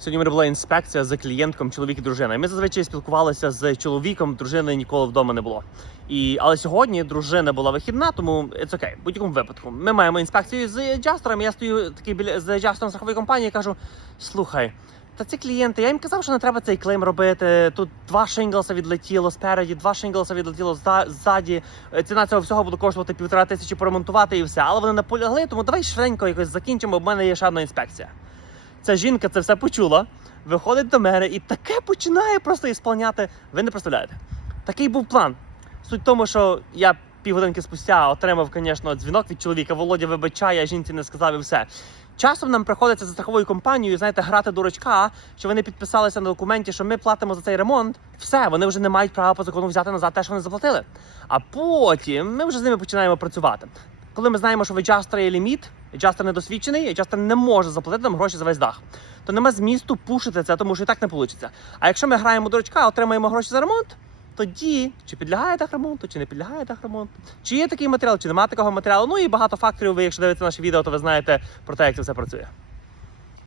Сьогодні в мене була інспекція з клієнтком, чоловік і дружина. Ми зазвичай спілкувалися з чоловіком, дружини ніколи вдома не було. І, але сьогодні дружина була вихідна, тому it's окей, в будь-якому випадку. Ми маємо інспекцію з джастером. Я стою такий біля з джастером страхової компанії і кажу: слухай. Та ці клієнти, я їм казав, що не треба цей клейм робити. Тут два шинглса відлетіло спереді, два шинглса відлетіло ззаді. Е, Ціна цього всього буде коштувати півтора тисячі поремонтувати і все. Але вони наполягли, тому давай швиденько якось закінчимо, бо в мене є ще одна інспекція. Ця жінка це все почула, виходить до мене і таке починає просто ісполняти. Ви не представляєте. Такий був план. Суть в тому, що я півгодинки спустя отримав, звісно, дзвінок від чоловіка. Володя вибачає, жінці не сказав і все. Часом нам приходиться за страховою компанією, знаєте, грати дурачка, що вони підписалися на документі, що ми платимо за цей ремонт. Все, вони вже не мають права по закону взяти назад те, що вони заплатили. А потім ми вже з ними починаємо працювати. Коли ми знаємо, що в Adjuster є ліміт, Adjuster недосвідчений, Adjuster не може заплатити нам гроші за весь дах, то нема змісту пушити це, тому що і так не вийде. А якщо ми граємо дурачка, отримаємо гроші за ремонт, тоді чи підлягає дах ремонту, чи не підлягає дах ремонту, чи є такий матеріал, чи немає такого матеріалу. Ну і багато факторів. Ви, якщо дивитеся наше відео, то ви знаєте про те, як це все працює.